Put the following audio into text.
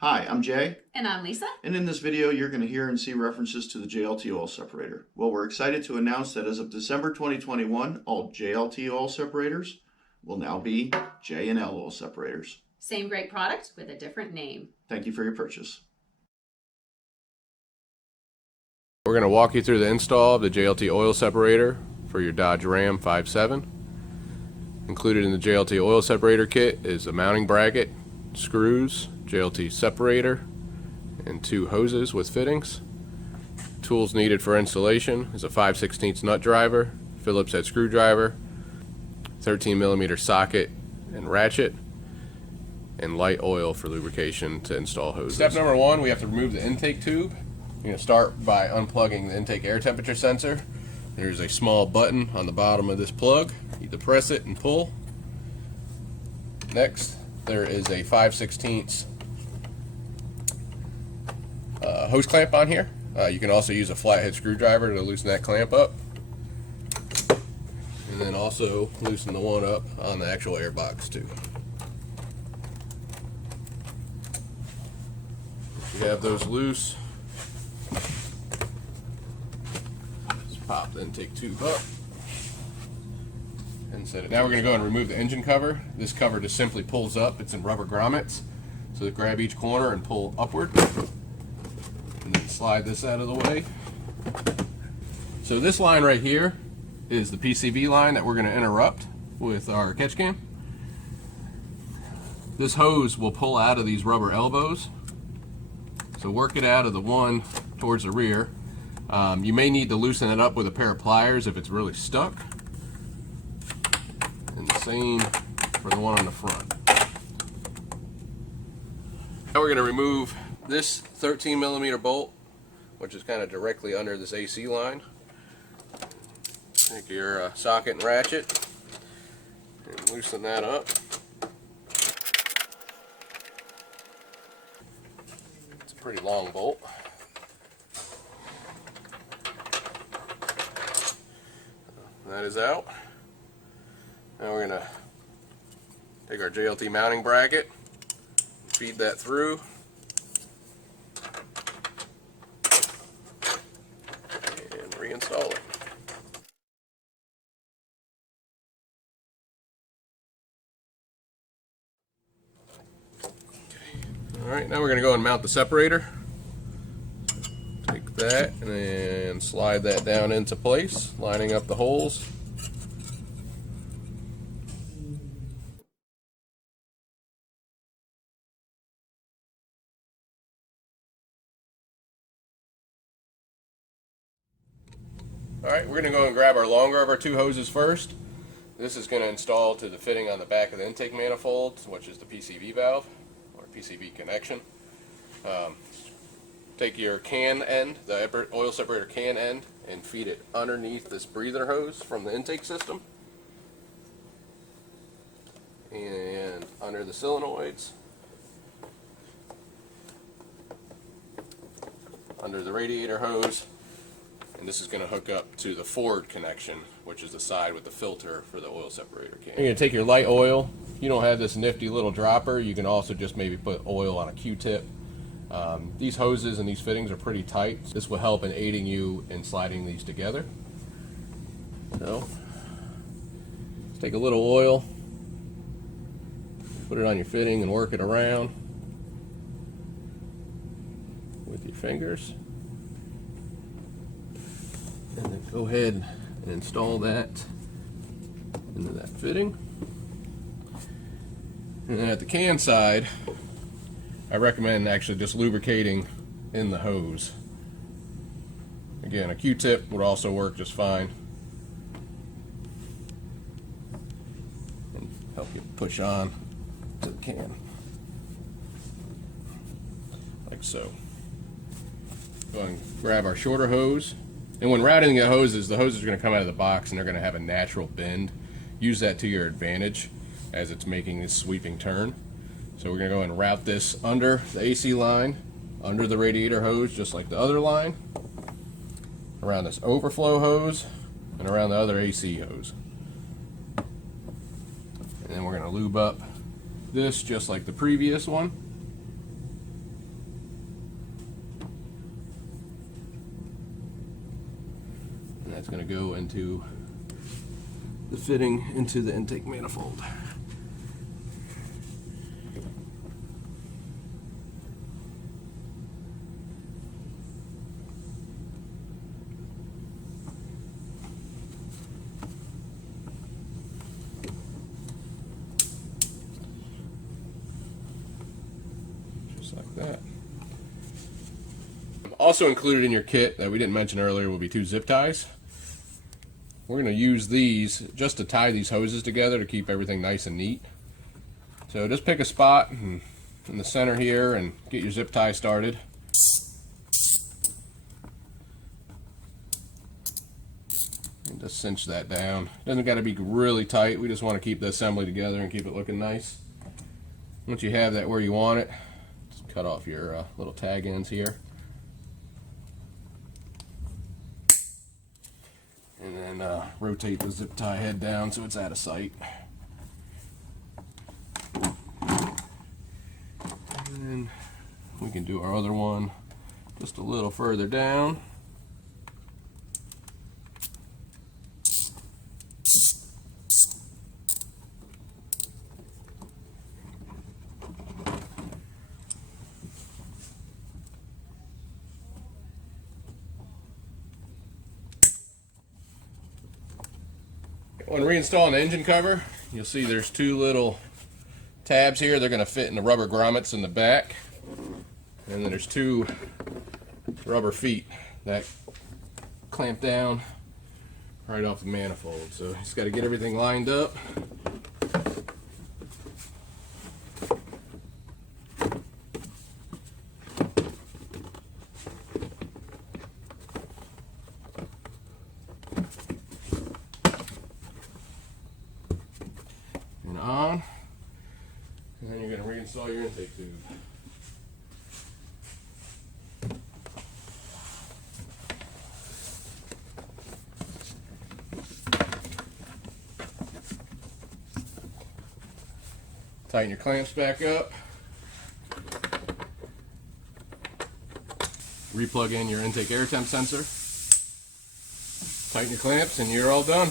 Hi, I'm Jay, And I'm Lisa. and in this video you're going to hear and see references to the JLT oil separator. Well, we're excited to announce that as of December 2021, all JLT oil separators will now be J&L oil separators. Same great product with a different name. Thank you for your purchase. We're going to walk you through the install of the JLT oil separator for your Dodge Ram 5.7. Included in the JLT oil separator kit is a mounting bracket, screws, JLT separator, and 2 hoses with fittings. Tools needed for installation is a 5/16 nut driver, Phillips head screwdriver, 13mm socket and ratchet, and light oil for lubrication to install hoses. Step number 1, we have to remove the intake tube. You're going to start by unplugging the intake air temperature sensor. There's a small button on the bottom of this plug. You depress it and pull. Next, there is a 5/16 hose clamp on here. You can also use a flathead screwdriver to loosen that clamp up. And then also loosen the one up on the actual air box too. If you have those loose, just pop the intake tube up and set it. Now we're going to go and remove the engine cover. This cover just simply pulls up. It's in rubber grommets. So grab each corner and pull upward. And then slide this out of the way. So this line right here is the PCV line that we're going to interrupt with our catch cam. This hose will pull out of these rubber elbows. So work it out of the one towards the rear. You may need to loosen it up with a pair of pliers if it's really stuck. And the same for the one on the front. Now we're going to remove this 13mm bolt, which is kind of directly under this AC line. Take your socket and ratchet and loosen that up. It's a pretty long bolt. That is out. Now we're going to take our JLT mounting bracket, feed that through, and reinstall it. Alright, now we're going to go and mount the separator. Take that and then slide that down into place, lining up the holes. Alright, we're going to go and grab our longer of our 2 hoses first. This is going to install to the fitting on the back of the intake manifold, which is the PCV valve, or PCV connection. Take your can end, the oil separator can end, and feed it underneath this breather hose from the intake system. And under the solenoids. Under the radiator hose. And this is going to hook up to the forward connection, which is the side with the filter for the oil separator can. You're going to take your light oil. If you don't have this nifty little dropper, you can also just maybe put oil on a Q-tip. These hoses and these fittings are pretty tight. This will help in aiding you in sliding these together. So, let's take a little oil, put it on your fitting and work it around with your fingers. And then go ahead and install that into that fitting. And then at the can side, I recommend actually just lubricating in the hose. Again, a Q-tip would also work just fine. And help you push on to the can. Like so. Go and grab our shorter hose. And when routing the hoses are going to come out of the box and they're going to have a natural bend. Use that to your advantage as it's making this sweeping turn. So we're going to go and route this under the AC line, under the radiator hose, just like the other line, around this overflow hose, and around the other AC hose. And then we're going to lube up this just like the previous one. to go into the fitting into the intake manifold. Just like that. Also included in your kit that we didn't mention earlier will be 2 zip ties. We're going to use these just to tie these hoses together to keep everything nice and neat. So just pick a spot in the center here and get your zip tie started. And just cinch that down. Doesn't got to be really tight. We just want to keep the assembly together and keep it looking nice. Once you have that where you want it, just cut off your little tag ends here. And then rotate the zip tie head down so it's out of sight. And then we can do our other one just a little further down. When reinstalling the engine cover, you'll see there's 2 little tabs here. They're going to fit in the rubber grommets in the back. And then there's 2 rubber feet that clamp down right off the manifold. So just got to get everything lined up. On, and then you're going to reinstall your intake tube. Tighten your clamps back up. Replug in your intake air temp sensor. Tighten your clamps and you're all done.